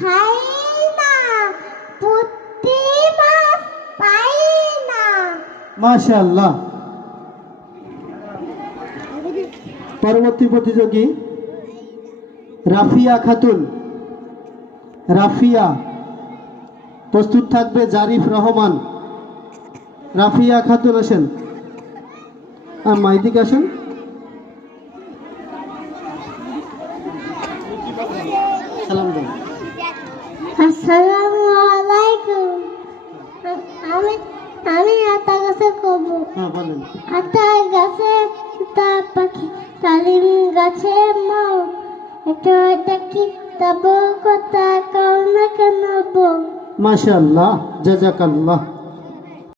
খাই না, পুঁটি মাছ পাই না। মাশাআল্লাহ। পরবর্তী প্রতিযোগী রাফিয়া খাতুন। রাফিয়া, প্রস্তুত থাকবে জারিফ রহমান। রাফিয়া খাতুন আসেন, মাইদিক আসেন। সালাম দেন। আসসালামু আলাইকুম। আমি আমি আতা গাছে কব। হ্যাঁ বলেন। আতা গাছে তা পাখি, তালিম গাছে মৌ, এটা দেখি তব কথা কও না কেন বউ। মাশাআল্লাহ, জাযাকাল্লাহ।